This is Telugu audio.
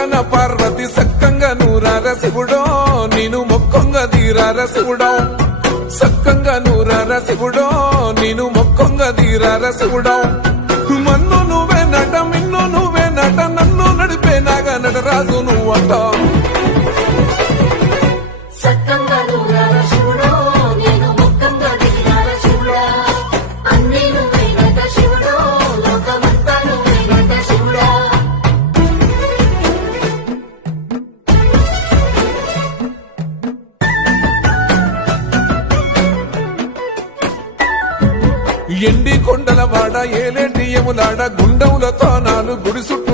పక్కన పార్వతి సక్కంగా నూరార శివుడో నేను మొక్కంగా తీరార శివుడో సక్కంగా నూరార శివుడో నేను మొక్కంగా తీరార శివుడో మన్ను నువ్వే నట మిన్ను నువ్వే నట నన్ను నడిపే నాగా నటరాజు నువ్వంట ఎండి కొండల వాడ ఏలేటి యములాడ గుండముల తానాలు గుడి చుట్టూ